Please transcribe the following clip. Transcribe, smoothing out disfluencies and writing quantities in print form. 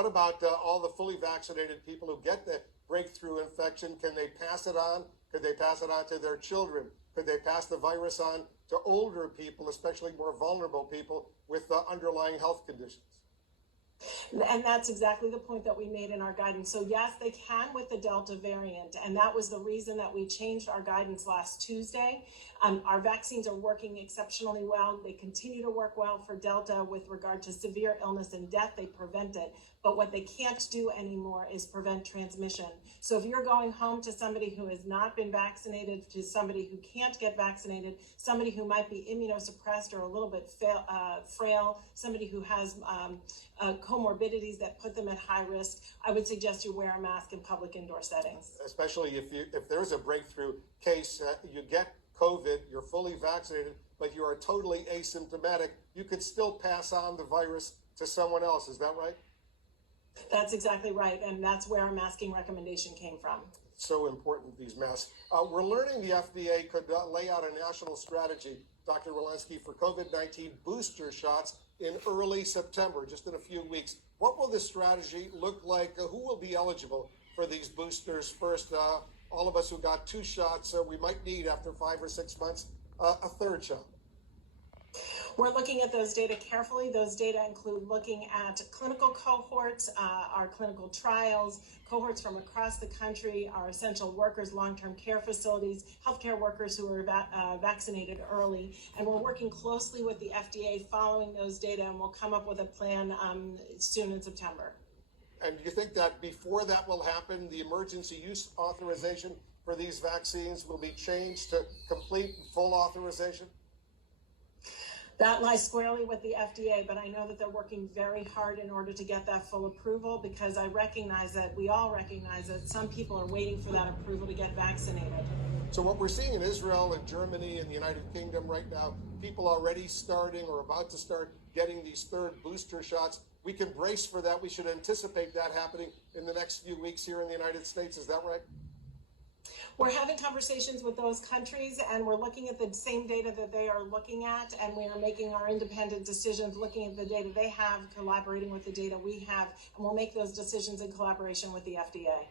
what about all the fully vaccinated people who get the breakthrough infection? Can they pass it on? Could they pass it on to their children? Could they pass the virus on to older people, especially more vulnerable people with underlying health conditions? And that's exactly the point that we made in our guidance. So yes, they can with the Delta variant. And that was the reason that we changed our guidance last Tuesday. Our vaccines are working exceptionally well. They continue to work well for Delta with regard to severe illness and death. They prevent it. But what they can't do anymore is prevent transmission. So if you're going home to somebody who has not been vaccinated, to somebody who can't get vaccinated, somebody who might be immunosuppressed or a little bit frail, somebody who has comorbidities that put them at high risk, I would suggest you wear a mask in public indoor settings. Especially if there's a breakthrough case, you get COVID, you're fully vaccinated, but you are totally asymptomatic, you could still pass on the virus to someone else. Is that right? That's exactly right, and that's where our masking recommendation came from. So important, these masks. We're learning the FDA could lay out a national strategy, Dr. Walensky, for COVID-19 booster shots in early September, just in a few weeks. What will this strategy look like? Who will be eligible for these boosters first? All of us who got 2 shots, we might need, after 5 or 6 months, a 3rd shot. We're looking at those data carefully. Those data include looking at clinical cohorts, our clinical trials, cohorts from across the country, our essential workers, long-term care facilities, healthcare workers who were vaccinated early. And we're working closely with the FDA following those data, and we'll come up with a plan soon in September. And do you think that before that will happen, the emergency use authorization for these vaccines will be changed to complete and full authorization? That lies squarely with the FDA, but I know that they're working very hard in order to get that full approval, because I recognize that we all recognize that some people are waiting for that approval to get vaccinated. So what we're seeing in Israel and Germany and the United Kingdom right now, people already starting or about to start getting these 3rd booster shots. We can brace for that. We should anticipate that happening in the next few weeks here in the United States. Is that right? We're having conversations with those countries, and we're looking at the same data that they are looking at, and we are making our independent decisions, looking at the data they have, collaborating with the data we have, and we'll make those decisions in collaboration with the FDA.